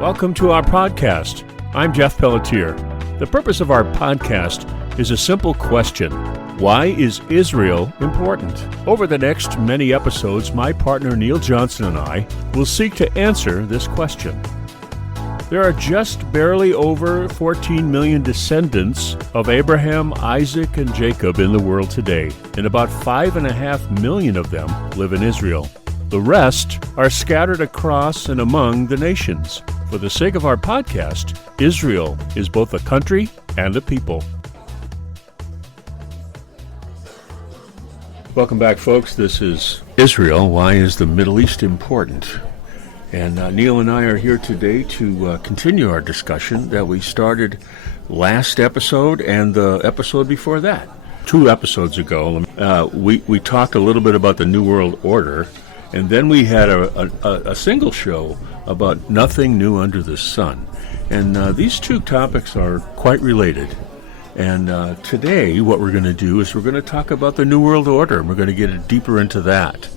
Welcome to our podcast. I'm Jeff Pelletier. The purpose of our podcast is a simple question. Why is Israel important? Over the next many episodes, my partner Neil Johnson and I will seek to answer this question. There are just barely over 14 million descendants of Abraham, Isaac, and Jacob in the world today, and about 5.5 million of them live in Israel. The rest are scattered across and among the nations. For the sake of our podcast, Israel is both a country and a people. Welcome back, folks. This is Israel. Why is the Middle East important? And Neil and I are here today to continue our discussion that we started last episode and the episode before that. 2 episodes ago, we talked a little bit about the New World Order, and then we had a single show about nothing new under the sun. And these 2 topics are quite related. And today what we're going to do is we're going to talk about the New World Order, and we're going to get deeper into that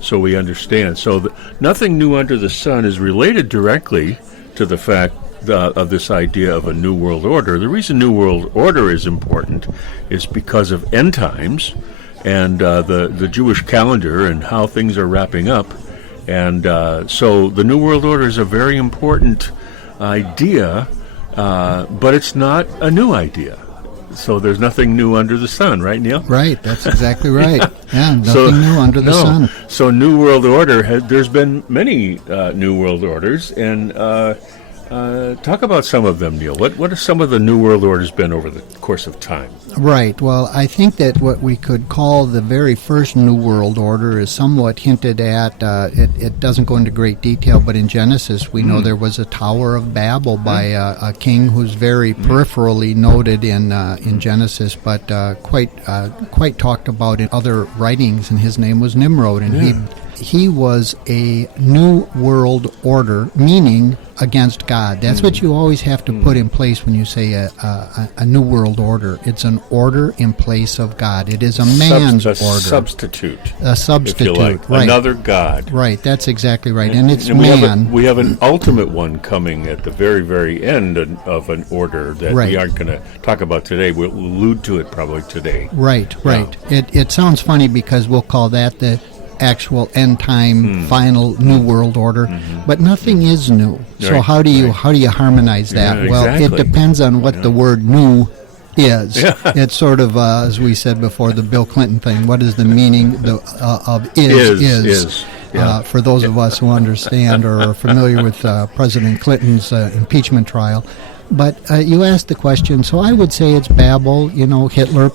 so we understand. So nothing new under the sun is related directly to the fact of this idea of a New World Order. The reason New World Order is important is because of end times and the Jewish calendar and how things are wrapping up. And so the New World Order is a very important idea, but it's not a new idea. So there's nothing new under the sun, right, Neil? Right, that's exactly right. Yeah, nothing new under the sun. So New World Order, there's been many New World Orders, and talk about some of them, Neil. What have some of the New World Orders been over the course of time? Right. Well, I think that what we could call the very first New World Order is somewhat hinted at. It doesn't go into great detail, but in Genesis we know there was a Tower of Babel by a king who's very peripherally noted in Genesis, but quite talked about in other writings, and his name was Nimrod, and he was a New World Order, meaning against God. That's what you always have to put in place when you say a New World Order. It's an order in place of God. It is a man's order. Substitute. A substitute, if you like. Right. Another God. Right, that's exactly right. And it's man. We have an ultimate one coming at the very, very end of an order that we aren't going to talk about today. We'll allude to it probably today. Right. It sounds funny because we'll call that the actual end time final New World Order, but nothing is new. So how do you harmonize that? Yeah, well, exactly. It depends on what the word new is. It's sort of as we said before, the Bill Clinton thing. What is the meaning of is. For those of us who understand or are familiar with President Clinton's impeachment trial. But you asked the question, so I would say it's Babel. You know, Hitler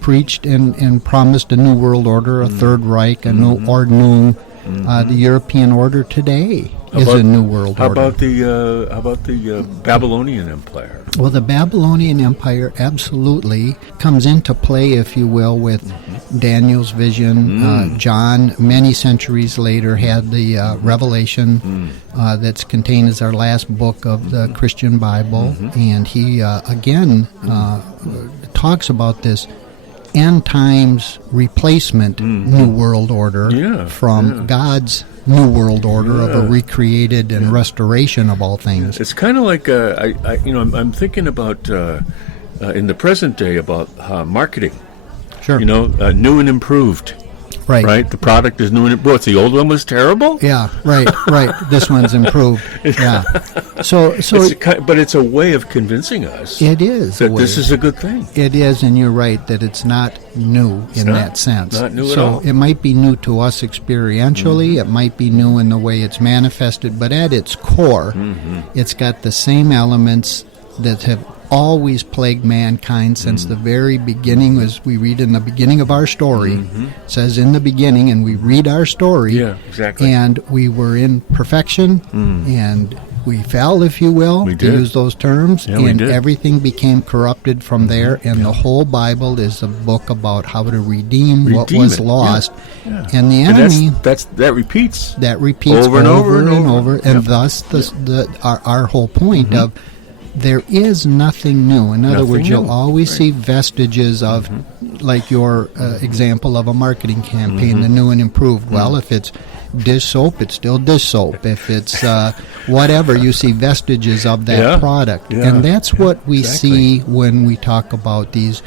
preached and promised a new world order, a Third Reich, a new Ordnung. The European order today is a new world order. How about the Babylonian Empire? Well, the Babylonian Empire absolutely comes into play, if you will, with Daniel's vision. John, many centuries later, had the Revelation that's contained as our last book of the Christian Bible, and he again talks about this end times replacement New World Order from God's New World Order of a recreated and restoration of all things. It's kind of like I'm thinking about in the present day about marketing. Sure. New and improved. Right. The product is new and improved. The old one was terrible. Yeah. Right. This one's improved. Yeah. So but it's a way of convincing us. It is that this is a good thing. It is, and you're right that it's not new that sense. Not new at all. So it might be new to us experientially. It might be new in the way it's manifested, but at its core, it's got the same elements that have always plagued mankind since the very beginning. As we read in the beginning of our story, it says in the beginning, and we read our story, and we were in perfection, and we fell, if you will, to use those terms, and everything became corrupted from there, and the whole Bible is a book about how to redeem what was lost. And the enemy, that repeats over and over, and thus our whole point of there is nothing new. In other words, you'll always see vestiges of, like your example of a marketing campaign, the new and improved. Well, if it's dish soap, it's still dish soap. If it's whatever, you see vestiges of that product. Yeah. And that's what we see when we talk about these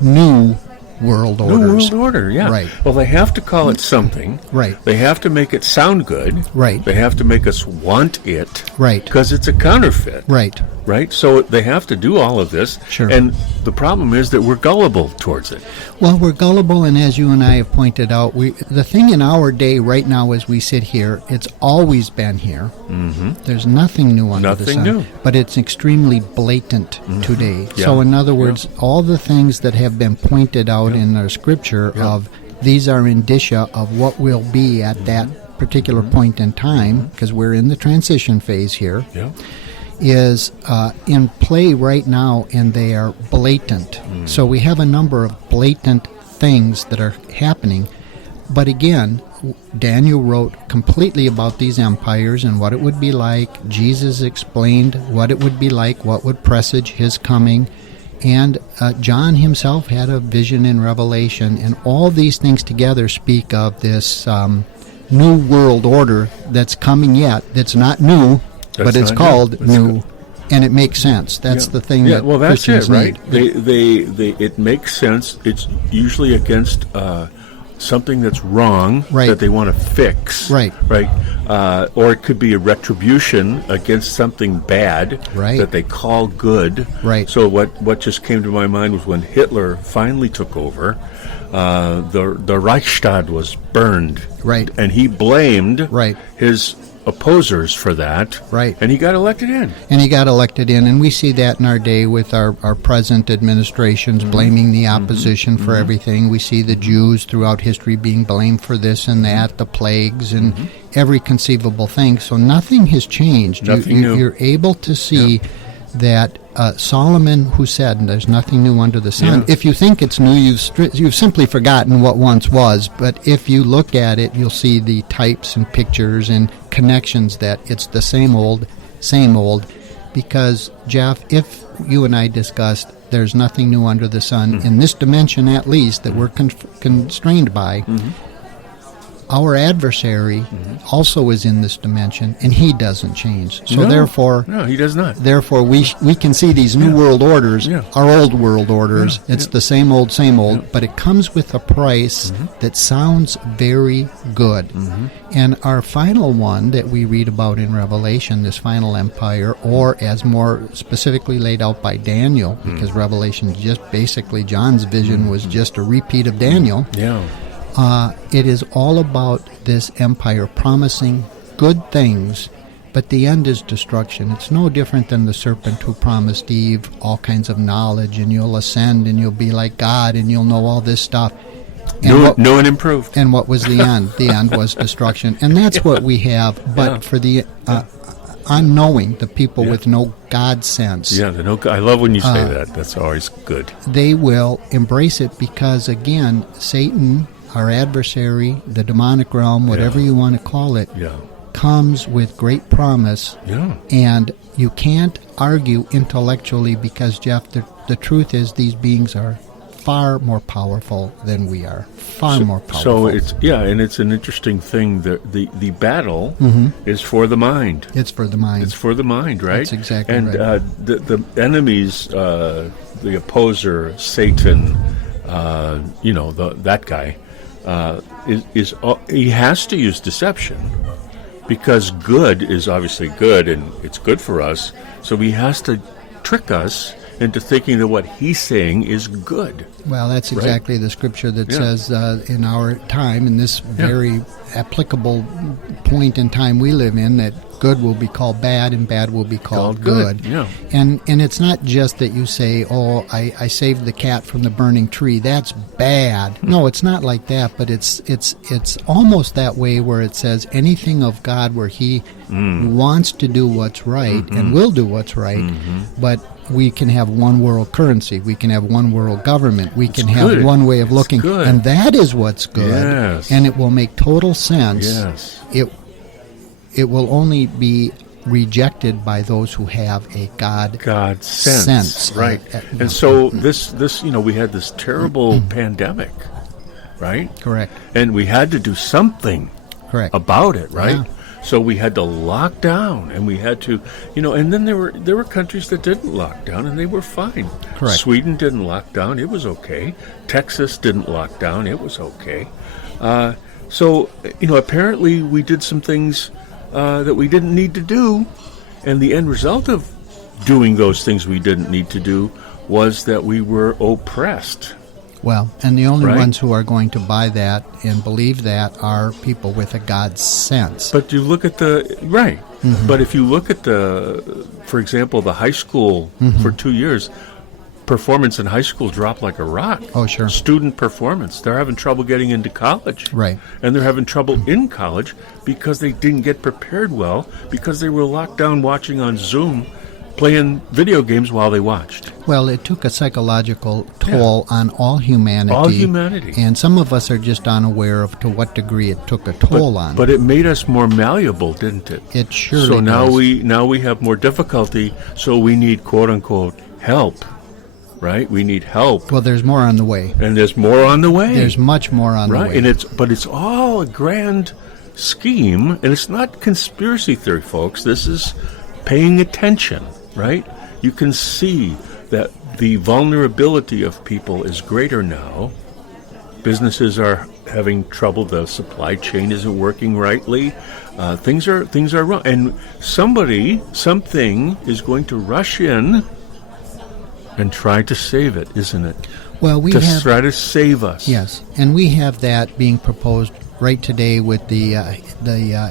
new world orders. New world order, yeah. Right. Well, they have to call it something. Right. They have to make it sound good. Right. They have to make us want it. Right. Because it's a counterfeit. Right. Right? So they have to do all of this. Sure. And the problem is that we're gullible towards it. Well, we're gullible, and as you and I have pointed out, the thing in our day right now as we sit here, it's always been here. Mm-hmm. There's nothing new under the sun. Nothing new. But it's extremely blatant today. Yeah. So in other words, all the things that have been pointed out in our scripture of these are indicia of what will be at that particular point in time, because we're in the transition phase here. Yeah. Is in play right now, and they are blatant. So we have a number of blatant things that are happening. But again, Daniel wrote completely about these empires and what it would be like. Jesus explained what it would be like, what would presage his coming. And John himself had a vision in Revelation. And all these things together speak of this new world order that's coming yet, that's not new, but it's called new, and it makes sense. That's the thing that well, that's Christians it, right? need. It makes sense. It's usually against something that's wrong that they want to fix. Right. Right. Or it could be a retribution against something bad that they call good. Right. So what just came to my mind was when Hitler finally took over, the Reichstag was burned. Right. And he blamed his opposers for that. Right. And he got elected in. And we see that in our day with our present administrations blaming the opposition for everything. We see the Jews throughout history being blamed for this and that, the plagues and every conceivable thing. So nothing has changed. Nothing new. You're able to see that Solomon, who said, "There's nothing new under the sun." If you think it's new, you've simply forgotten what once was. But if you look at it, you'll see the types and pictures and connections that it's the same old. Because, Jeff, if you and I discussed there's nothing new under the sun in this dimension, at least, that we're constrained by, our adversary also is in this dimension, and he doesn't change. So therefore, no, he does not. Therefore, we can see these new world orders, our old world orders. It's the same old, but it comes with a price that sounds very good. And our final one that we read about in Revelation, this final empire, or as more specifically laid out by Daniel, because Revelation just basically, John's vision was just a repeat of Daniel. It is all about this empire promising good things, but the end is destruction. It's no different than the serpent who promised Eve all kinds of knowledge, and you'll ascend, and you'll be like God, and you'll know all this stuff. And no and improved. And what was the end? The end was destruction. And that's what we have. But for the unknowing, the people with no God sense. I love when you say that. That's always good. They will embrace it because, again, Satan, our adversary, the demonic realm, whatever you want to call it, comes with great promise. And you can't argue intellectually because, Jeff, the truth is these beings are far more powerful than we are. Far more powerful. So it's an interesting thing. The battle is for the mind. It's for the mind. It's for the mind, right? That's exactly right. And the enemies, the opposer, Satan, that guy, he has to use deception because good is obviously good and it's good for us. So he has to trick us into thinking that what he's saying is good. Well, that's exactly the scripture that says in our time, in this very applicable point in time we live in, that good will be called bad and bad will be called good. And it's not just that you say, oh, I saved the cat from the burning tree. That's bad. No, it's not like that, but it's almost that way where it says anything of God where he wants to do what's right and will do what's right, but we can have one world currency. We can have one world government. We can have one way of looking. And that is what's good. Yes. And it will make total sense. Yes. It will only be rejected by those who have a God sense. Right. And so this we had this terrible pandemic, right? Correct. And we had to do something Correct. about it, right? Yeah. So we had to lock down, and we had to, and then there were countries that didn't lock down, and they were fine. Correct. Sweden didn't lock down; it was okay. Texas didn't lock down; it was okay. So apparently we did some things that we didn't need to do, and the end result of doing those things we didn't need to do was that we were oppressed. Well, and the only Right. ones who are going to buy that and believe that are people with a God sense. But you look at right. But if you look at for example, the high school for 2 years, performance in high school dropped like a rock. Oh, sure. Student performance. They're having trouble getting into college. Right. And they're having trouble in college because they didn't get prepared well because they were locked down watching on Zoom, playing video games while they watched. Well, it took a psychological toll on all humanity. All humanity. And some of us are just unaware of to what degree it took a toll on. But it made us more malleable, didn't it? It surely So now does. we have more difficulty, so we need quote unquote help. Right? We need help. Well, there's more on the way. And there's more on the way. There's much more on right? the way. And it's all a grand scheme, and it's not conspiracy theory, folks. This is paying attention, right? You can see that the vulnerability of people is greater now. Businesses are having trouble. The supply chain isn't working rightly. Things are wrong, and something is going to rush in and try to save it, isn't it? Well, we to have try to save us. Yes, and we have that being proposed right today with the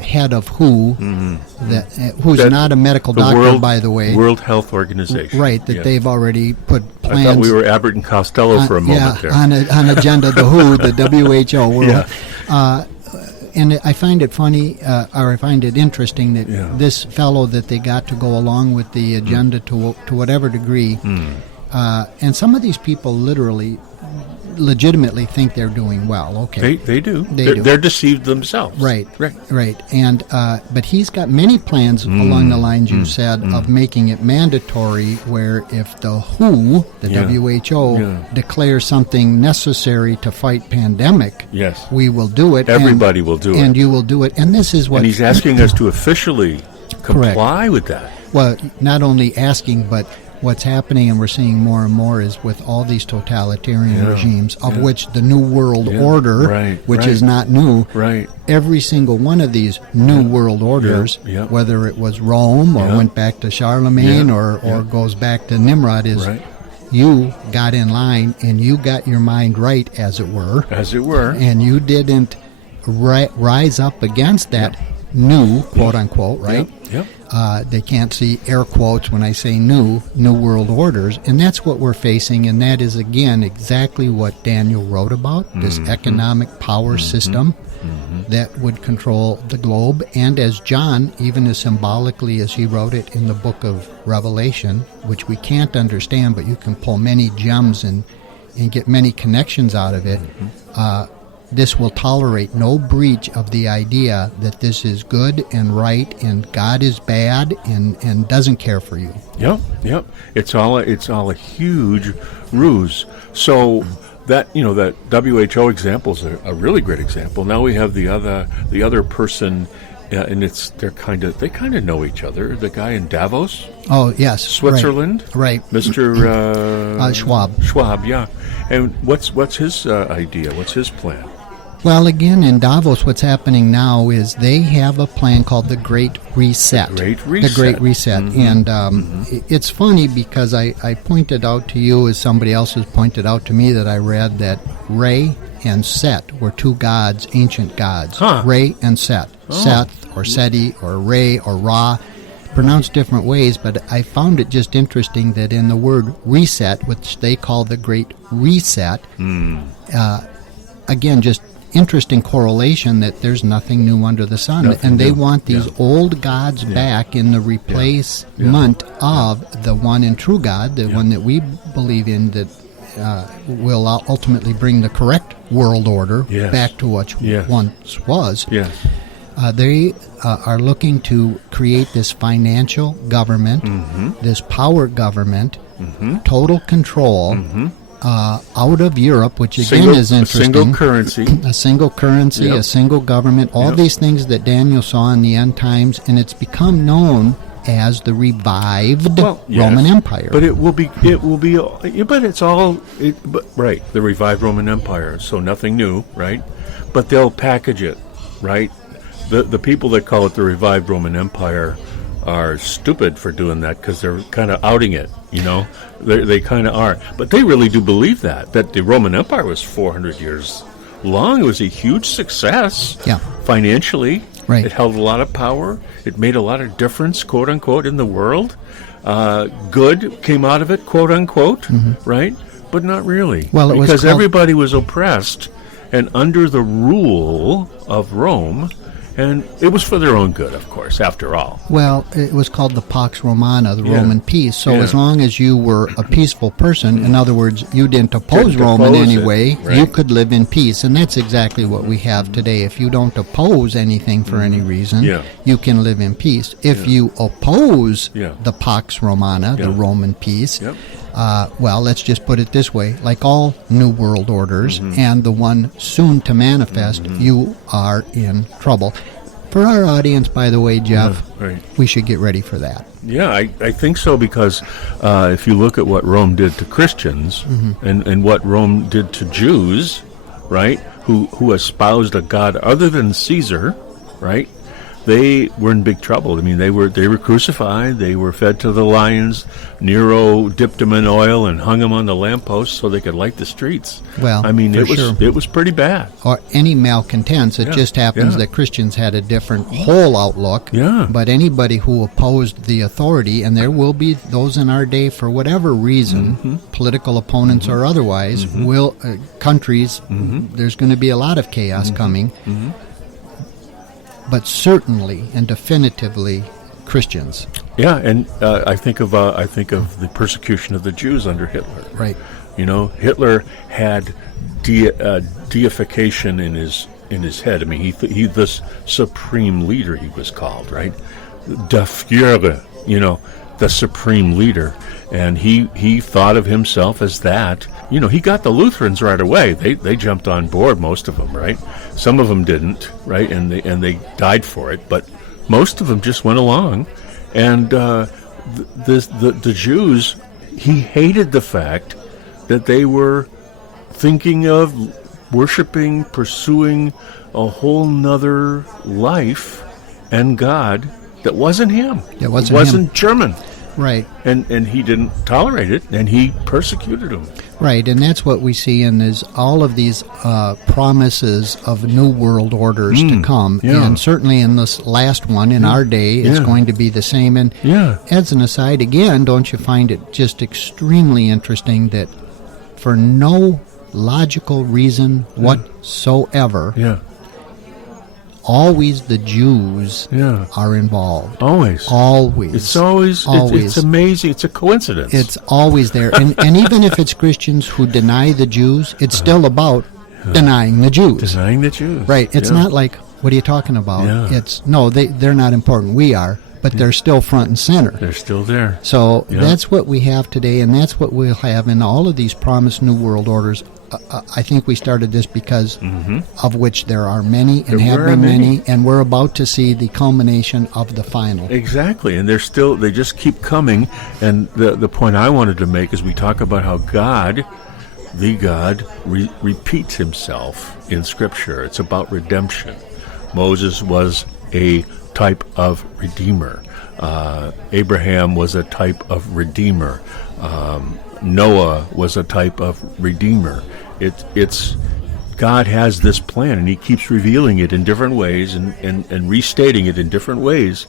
head of WHO, who's That- not a medical The doctor, by the way. World Health Organization. Right, that Yeah. they've already put plans. I thought we were Abbott and Costello for a moment there. on agenda, the WHO, the WHO world. Yeah. And I find it funny, or I find it interesting that Yeah. this fellow that they got to go along with the agenda to whatever degree, and some of these people legitimately think they're doing well. Okay, They do. They do. They're deceived themselves. Right. And but he's got many plans along the lines you said of making it mandatory, where if the WHO, the Yeah. WHO, Yeah. declares something necessary to fight pandemic, Yes. we will do it. Everybody will do it. And you will do it. And this is what And he's asking us to officially comply with that. well, not only asking, but what's happening, and we're seeing more and more, is with all these totalitarian regimes, of which the New World Order, Right, which right. is not new, Right. every single one of these New World Orders, Yeah, yeah. whether it was Rome or Yeah. went back to Charlemagne Yeah, or yeah. goes back to Nimrod, is Right. you got in line and you got your mind right, as it were, As it were. and you didn't rise up against that new, quote unquote, right? Yep. They can't see air quotes when I say new world orders, and that's what we're facing, and that is, again, exactly what Daniel wrote about, this economic power system that would control the globe, and as John, even as symbolically as he wrote it in the book of Revelation, which we can't understand, but you can pull many gems and get many connections out of it, this will tolerate no breach of the idea that this is good and right and God is bad and doesn't care for you. Yep. It's all a huge ruse. So that that WHO example is a really great example. Now we have the other person, and they kind of know each other. The guy in Davos, Oh, yes. Switzerland, Right. Mr. Schwab. Schwab, yeah. And what's his idea? What's his plan? Well, again, in Davos, what's happening now is they have a plan called the Great Reset. Great The Great Reset. And it's funny because I pointed out to you, as somebody else has pointed out to me, that I read that Re and Set were two gods, ancient gods. Huh. Re and Set. Seth or Seti or Re or Ra, pronounced different ways, but I found it just interesting that in the word reset, which they call the Great Reset, again, just interesting correlation that there's nothing new under the sun. Nothing and they new. want these old gods back in the replacement of the one and true God, the one that we believe in, that will ultimately bring the correct world order back to what once was. Yes. They are looking to create this financial government, this power government, total control, out of Europe, which again is interesting. A single currency. A single currency, Yep. a single government, all Yep. these things that Daniel saw in the end times, and it's become known as the revived Yes, Roman Empire. But but it's all, right, the revived Roman Empire, so nothing new, right? But they'll package it, right? The people that call it the revived Roman Empire are stupid for doing that because they're kind of outing it, They kind of are. But they really do believe that the Roman Empire was 400 years long. It was a huge success financially. Right. It held a lot of power. It made a lot of difference, quote unquote, in the world. Good came out of it, quote unquote, right? But not really. Well, it was because called- everybody was oppressed and under the rule of Rome, and it was for their own good, of course, after all. Well, it was called the Pax Romana, the Yeah. Roman peace. So Yeah. as long as you were a peaceful person, in other words, you didn't oppose Didn't Rome in oppose any it, way, right. you could live in peace. And that's exactly what we have today. If you don't oppose anything for any reason, Yeah. you can live in peace. If you oppose Yeah. the Pax Romana, the Yeah. Roman peace, Yep. well, let's just put it this way. Like all New World Orders Mm-hmm. and the one soon to manifest, you are in trouble. For our audience, by the way, Jeff, Right. we should get ready for that. Yeah, I think so, because if you look at what Rome did to Christians and what Rome did to Jews, right, who espoused a god other than Caesar, right, they were in big trouble. I mean, they were crucified, they were fed to the lions. Nero dipped them in oil and hung them on the lamppost so they could light the streets. Well, I mean, for it was sure. it was pretty bad. Or any malcontents. It Yeah, just happens yeah. that Christians had a different whole outlook. Yeah. But anybody who opposed the authority, and there will be those in our day for whatever reason, political opponents or otherwise, will countries, there's going to be a lot of chaos coming. But certainly and definitively Christians. Yeah, and I think of the persecution of the Jews under Hitler. Right. Hitler had deification in his head. I mean, he this supreme leader, he was called, right? Der Führer, the supreme leader, and he thought of himself as that. He got the Lutherans right away. They jumped on board, most of them, right? Some of them didn't, right? And they died for it, but most of them just went along. And the Jews, he hated the fact that they were thinking of worshiping, pursuing a whole nother life and God that wasn't him. It wasn't him. German. Right. And he didn't tolerate it, and he persecuted them. Right, and that's what we see in is all of these promises of new world orders to come. yeah. And certainly in this last one, in our day, it's Yeah. going to be the same. And Yeah. as an aside, again, don't you find it just extremely interesting that for no logical reason whatsoever, Yeah. always the Jews Yeah. are involved. Always. Always. It's always. It's amazing. It's a coincidence. It's always there. And even if it's Christians who deny the Jews, it's still about denying the Jews. denying the Jews. Right. It's Yeah. not like, what are you talking about? Yeah. It's, no, they're not important. We are. But they're still front and center. They're still there. So Yeah. that's what we have today, and that's what we'll have in all of these promised New World Orders. I think we started this because of which there are many and There have were been many. many, and we're about to see the culmination of the final. Exactly, and they just keep coming. And the point I wanted to make is we talk about how God, the God, repeats himself in Scripture. It's about redemption. Moses was a type of redeemer. Abraham was a type of redeemer. Noah was a type of redeemer. It's God has this plan, and he keeps revealing it in different ways and restating it in different ways,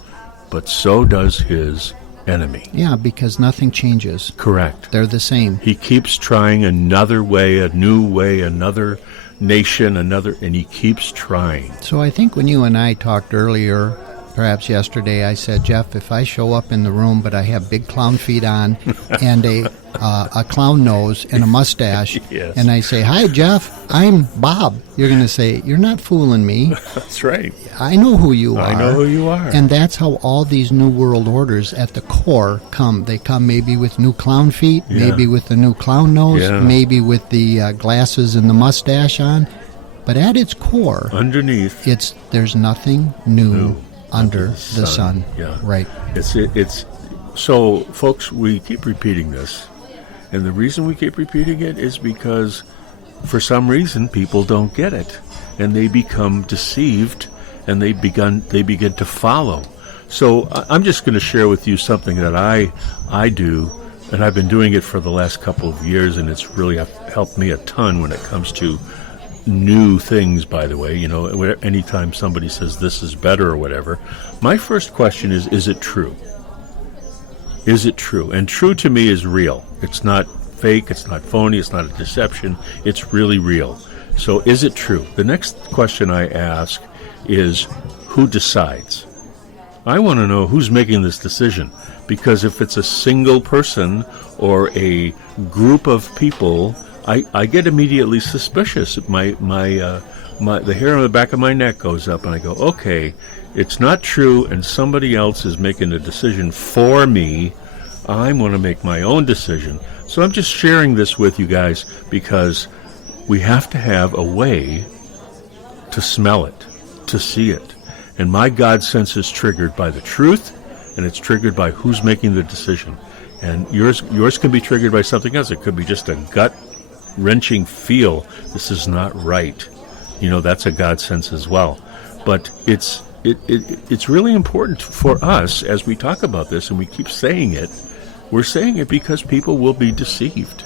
but so does his enemy. Yeah, because nothing changes. Correct. They're the same. He keeps trying another way, a new way, another nation, and he keeps trying. So I think when you and I talked earlier, perhaps yesterday, I said, Jeff, if I show up in the room but I have big clown feet on and a clown nose and a mustache, Yes. and I say, hi, Jeff, I'm Bob, you're going to say, you're not fooling me. That's right. I know who you are. I know who you are. And that's how all these New World Orders at the core come. They come maybe with new clown feet, Yeah. maybe with the new clown nose, Yeah. maybe with the glasses and the mustache on. But at its core, Underneath, there's nothing new under the sun. Yeah. Right. It's so, folks, we keep repeating this. And the reason we keep repeating it is because for some reason people don't get it. And they become deceived and they begin to follow. So I'm just going to share with you something that I do, and I've been doing it for the last couple of years, and it's really helped me a ton when it comes to new things, by the way. You know, anytime somebody says this is better or whatever, my first question is it true? Is it true? And true to me is real. It's not fake, it's not phony, it's not a deception, it's really real. So is it true? The next question I ask is, who decides? I want to know who's making this decision, because if it's a single person or a group of people, I get immediately suspicious. The hair on the back of my neck goes up, and I go, okay, it's not true, and somebody else is making a decision for me. I want to make my own decision. So I'm just sharing this with you guys because we have to have a way to smell it, to see it. And my God sense is triggered by the truth, and it's triggered by who's making the decision. And yours can be triggered by something else. It could be just a gut-wrenching feel. This is not right. You know, that's a God sense as well. But it's really important for us as we talk about this, and we keep saying it. We're saying it because people will be deceived,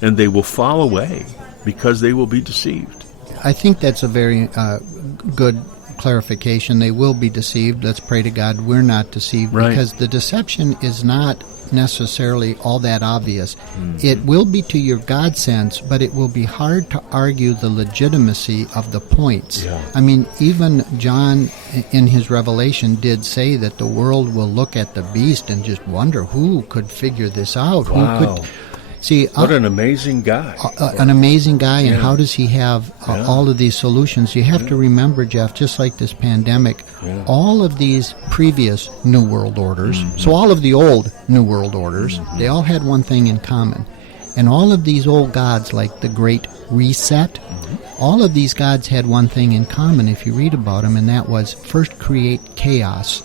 and they will fall away because they will be deceived. I think that's a very good clarification. They will be deceived. Let's pray to God we're not deceived, Right. because the deception is not necessarily all that obvious. Mm-hmm. It will be to your God sense, but it will be hard to argue the legitimacy of the points. Yeah. I mean, even John in his revelation did say that the world will look at the beast and just wonder who could figure this out. Wow. Who could see What an amazing guy. an amazing guy, and Yeah. how does he have all of these solutions? You have to remember, Jeff, just like this pandemic, all of these previous New World Orders, so all of the old New World Orders, they all had one thing in common. And all of these old gods, like the Great Reset, all of these gods had one thing in common, if you read about them, and that was first create chaos,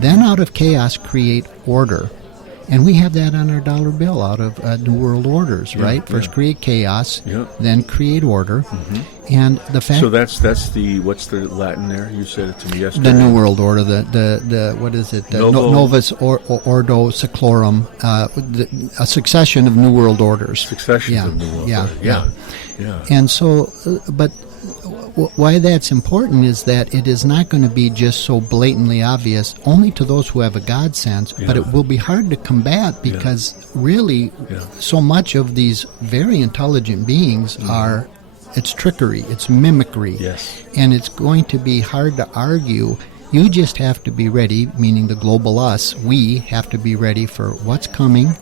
then out of chaos create order. And we have that on our dollar bill out of New World Orders, right? First create chaos, then create order. And the fact... So that's the, what's the Latin there? You said it to me yesterday. The New World Order, the what is it? Novus Ordo Seclorum, a succession of New World Orders. Successions of New World Orders. Yeah. And so, but why that's important is that it is not going to be just so blatantly obvious only to those who have a God sense, but it will be hard to combat because really so much of these very intelligent beings are, it's trickery, it's mimicry, and it's going to be hard to argue. You just have to be ready, meaning the global us, we have to be ready for what's coming,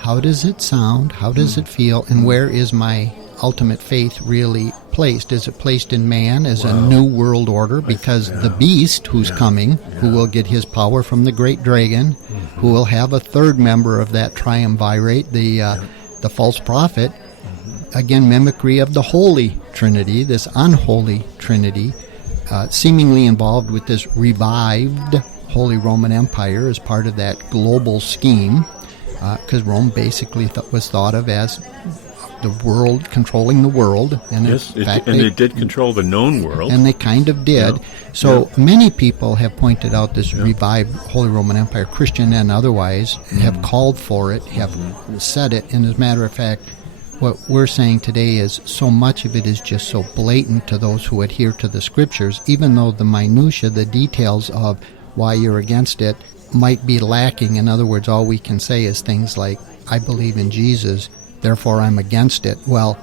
how does it sound, how does it feel, and where is my ultimate faith really placed? Is it placed in man as a new world order? Because the beast who's coming, who will get his power from the great dragon, who will have a third member of that triumvirate, the false prophet, again, mimicry of the Holy Trinity, this unholy Trinity, seemingly involved with this revived Holy Roman Empire as part of that global scheme, because Rome basically was thought of as the world, controlling the world. And they did control the known world. And they kind of did. So many people have pointed out this revived Holy Roman Empire, Christian and otherwise, have called for it, have said it. And as a matter of fact, what we're saying today is so much of it is just so blatant to those who adhere to the Scriptures, even though the minutia, the details of why you're against it might be lacking. In other words, all we can say is things like, I believe in Jesus, therefore I'm against it. Well,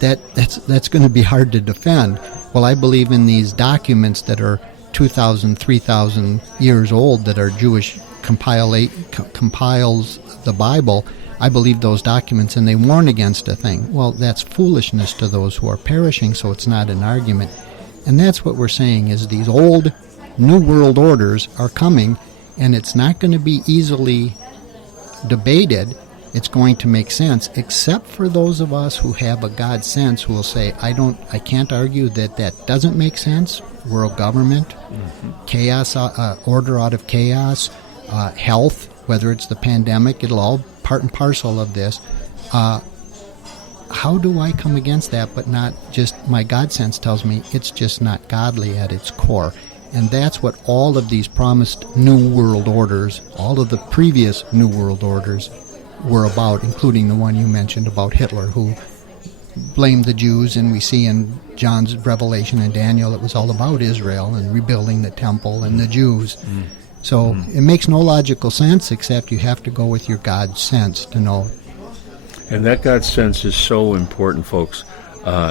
that's going to be hard to defend. Well, I believe in these documents that are 2,000, 3,000 years old that our Jewish compiles the Bible. I believe those documents, and they warn against a thing. Well, that's foolishness to those who are perishing, so it's not an argument. And that's what we're saying, is these old New World Orders are coming, and it's not going to be easily debated. It's going to make sense, except for those of us who have a God sense who will say, I can't argue that doesn't make sense. World government, chaos, order out of chaos, health, whether it's the pandemic, it'll all part and parcel of this. How do I come against that, but not just my God sense tells me it's just not godly at its core? And that's what all of these promised New World Orders, all of the previous New World Orders were about, including the one you mentioned about Hitler, who blamed the Jews, and we see in John's Revelation and Daniel it was all about Israel and rebuilding the temple and the Jews. So it makes no logical sense, except you have to go with your God sense to know. And that God sense is so important, folks.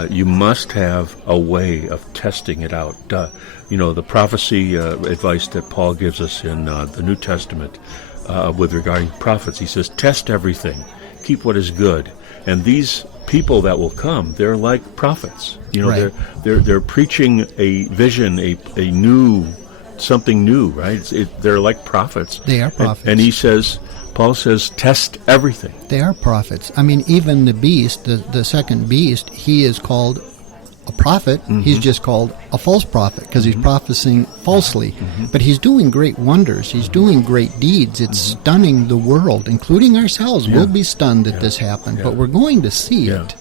You must have a way of testing it out. The prophecy advice that Paul gives us in the New Testament with regarding prophets, he says, test everything, keep what is good. And these people that will come, they're like prophets. Right. They're preaching a vision, a new, something new, right? They're like prophets. They are prophets. And Paul says, test everything. They are prophets. I mean, even the beast, the second beast, he is called a prophet. He's just called a false prophet because he's prophesying falsely. But he's doing great wonders. He's doing great deeds. It's stunning the world, including ourselves. We'll be stunned that this happened, but we're going to see it.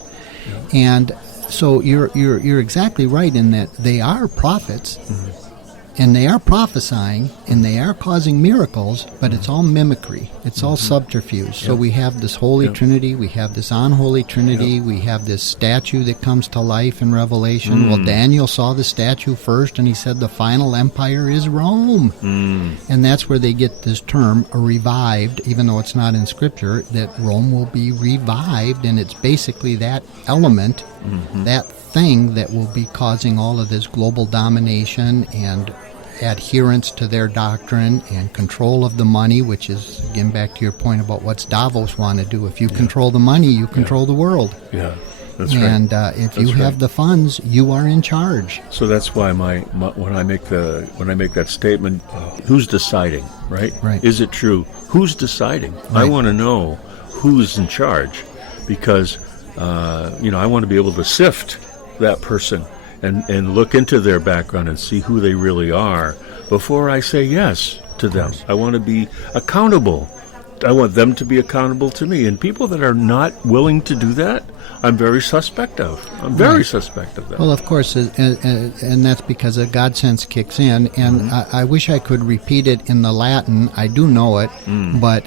And so you're exactly right in that they are prophets. And they are prophesying, and they are causing miracles, but it's all mimicry. It's all subterfuge. So we have this Holy Trinity, we have this unholy Trinity, we have this statue that comes to life in Revelation. Well, Daniel saw the statue first, and he said the final empire is Rome. And that's where they get this term, revived, even though it's not in Scripture, that Rome will be revived, and it's basically that element, that thing that will be causing all of this global domination and adherence to their doctrine and control of the money, which is, again, back to your point about what's Davos want to do. If you control the money, you control the world. Yeah, that's right. And if you have the funds, you are in charge. So that's why when I make that statement, who's deciding, right? Right. Is it true? Who's deciding? Right. I want to know who's in charge, because I want to be able to sift that person and look into their background and see who they really are before I say yes to them. I want to be accountable. I want them to be accountable to me. And people that are not willing to do that, I'm very suspect of. I'm very suspect of that. Well, of course, and that's because a God sense kicks in. And I wish I could repeat it in the Latin. I do know it, but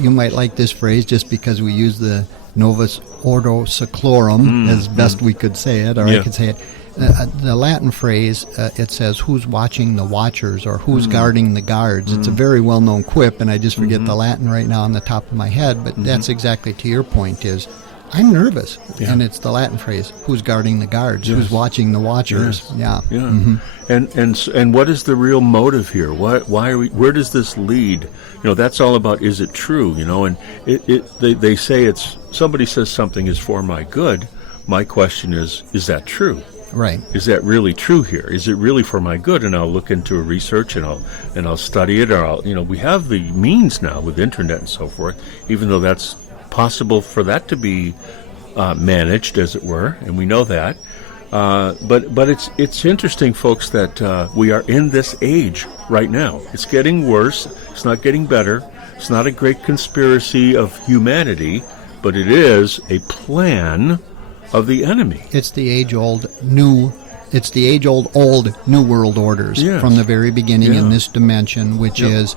you might like this phrase just because we use the Novus Ordo Seclorum as best we could say it, or I could say it. The Latin phrase, it says, who's watching the watchers, or who's guarding the guards. It's a very well-known quip, and I just forget the Latin right now on the top of my head, but that's exactly to your point is, I'm nervous, and it's the Latin phrase, who's guarding the guards, who's watching the watchers. And what is the real motive here? Why are we? Where does this lead? That's all about, is it true? And they say somebody says something is for my good. My question is that true? Right. Is that really true here? Is it really for my good? And I'll look into research and I'll study it, or we have the means now with internet and so forth, even though that's possible for that to be managed, as it were, and we know that. But it's interesting, folks, that we are in this age right now. It's getting worse. It's not getting better. It's not a great conspiracy of humanity, but it is a plan of the enemy. It's the age-old old New World Orders from the very beginning in this dimension, which is,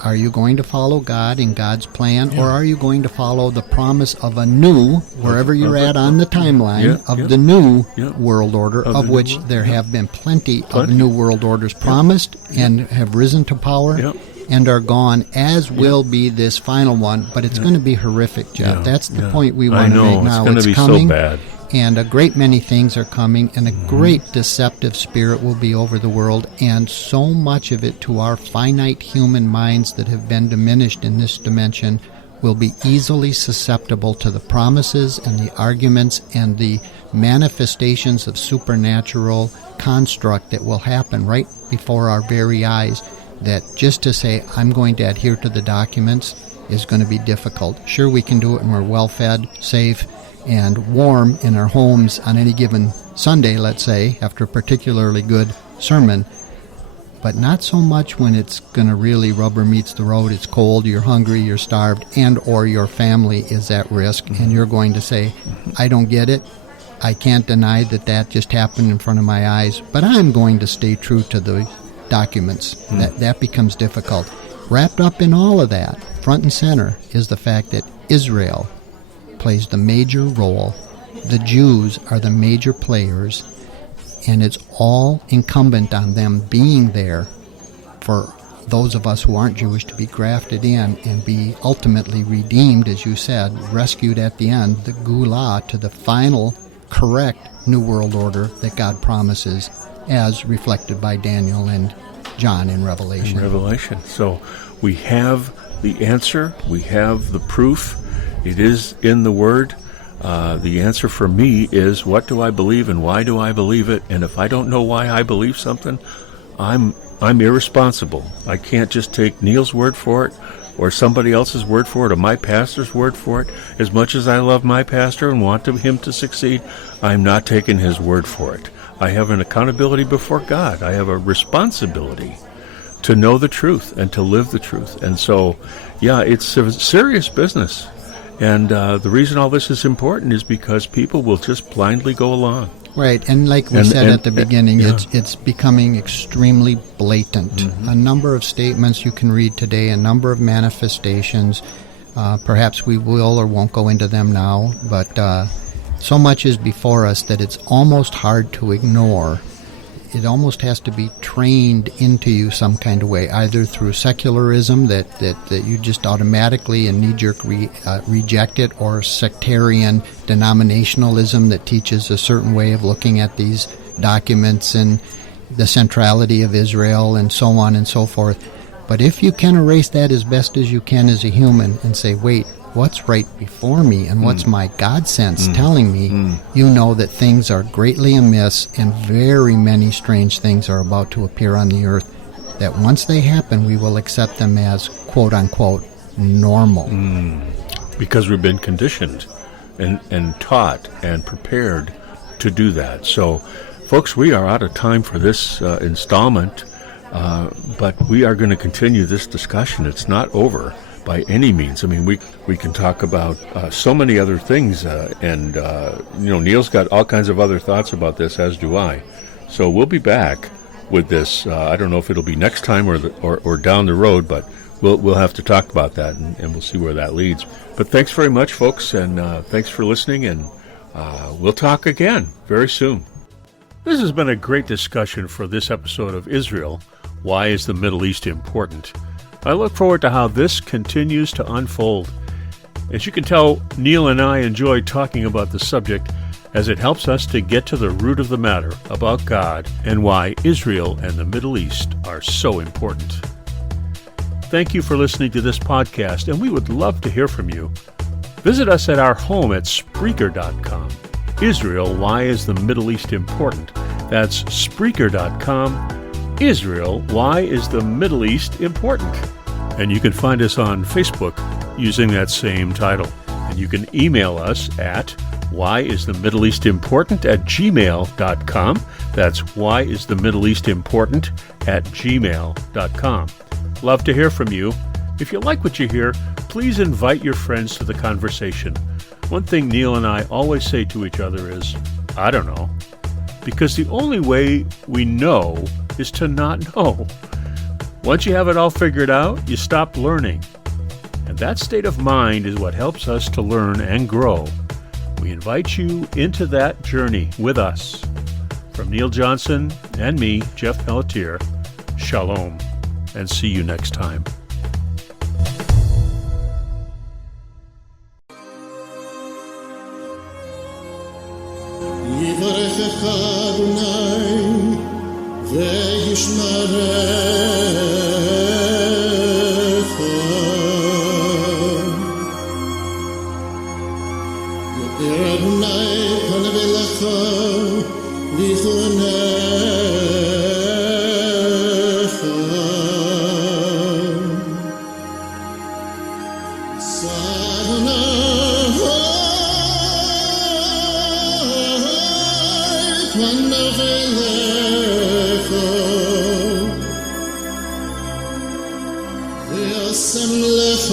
are you going to follow God in God's plan, or are you going to follow the promise of a new, wherever you're at on the timeline, of the new world order, of which there have been plenty of New World Orders promised and have risen to power and are gone, as will be this final one, but it's going to be horrific, Jeff. That's the point we want to make now. It's going to be coming, so bad. and a great many things are coming, and a great deceptive spirit will be over the world, and so much of it to our finite human minds that have been diminished in this dimension will be easily susceptible to the promises and the arguments and the manifestations of supernatural construct that will happen right before our very eyes, that just to say, I'm going to adhere to the documents is going to be difficult. Sure, we can do it when we're well-fed, safe, and warm in our homes on any given Sunday, let's say, after a particularly good sermon, but not so much when it's going to really rubber meets the road. It's cold, you're hungry, you're starved, and or your family is at risk, and you're going to say, I don't get it. I can't deny that that just happened in front of my eyes, but I'm going to stay true to the documents. That becomes difficult. Wrapped up in all of that, front and center, is the fact that Israel plays the major role. The Jews are the major players, and it's all incumbent on them being there for those of us who aren't Jewish to be grafted in and be ultimately redeemed, as you said, rescued at the end, the Geulah, to the final correct New World Order that God promises, as reflected by Daniel and John in Revelation. So we have the answer, we have the proof. It is in the Word. The answer for me is, what do I believe and why do I believe it? And if I don't know why I believe something, I'm irresponsible. I can't just take Neil's word for it or somebody else's word for it or my pastor's word for it. As much as I love my pastor and want him to succeed, I'm not taking his word for it. I have an accountability before God. I have a responsibility to know the truth and to live the truth. And so, yeah, it's a serious business. And the reason all this is important is because people will just blindly go along. Right, and like we said at the beginning, it's becoming extremely blatant. A number of statements you can read today, a number of manifestations. Perhaps we will or won't go into them now, but so much is before us that it's almost hard to ignore. It almost has to be trained into you some kind of way, either through secularism that you just automatically and knee-jerk reject it, or sectarian denominationalism that teaches a certain way of looking at these documents and the centrality of Israel and so on and so forth. But if you can erase that as best as you can as a human and say, wait, what's right before me and what's my God sense telling me, you know that things are greatly amiss and very many strange things are about to appear on the earth, that once they happen, we will accept them as quote-unquote normal. Because we've been conditioned and taught and prepared to do that. So, folks, we are out of time for this installment, but we are going to continue this discussion. It's not over by any means. I mean, we can talk about so many other things, and Neil's got all kinds of other thoughts about this, as do I. So we'll be back with this. I don't know if it'll be next time or down the road, but we'll have to talk about that, and we'll see where that leads. But thanks very much, folks, and thanks for listening, and we'll talk again very soon. This has been a great discussion for this episode of Israel. Why is the Middle East important? I look forward to how this continues to unfold. As you can tell, Neil and I enjoy talking about the subject, as it helps us to get to the root of the matter about God and why Israel and the Middle East are so important. Thank you for listening to this podcast, and we would love to hear from you. Visit us at our home at Spreaker.com. Israel, why is the Middle East important? That's Spreaker.com. Israel, why is the Middle East important? And you can find us on Facebook using that same title. And you can email us at whyisthemiddleeastimportant@gmail.com. That's whyisthemiddleeastimportant@gmail.com. Love to hear from you. If you like what you hear, please invite your friends to the conversation. One thing Neil and I always say to each other is, I don't know. Because the only way we know is to not know. Once you have it all figured out, you stop learning. And that state of mind is what helps us to learn and grow. We invite you into that journey with us. From Neil Johnson and me, Jeff Pelletier, shalom, and see you next time. דרכך אדוני וישמרך יאיר אדוני פניו אליך ויחונך פניו אליך וישם לך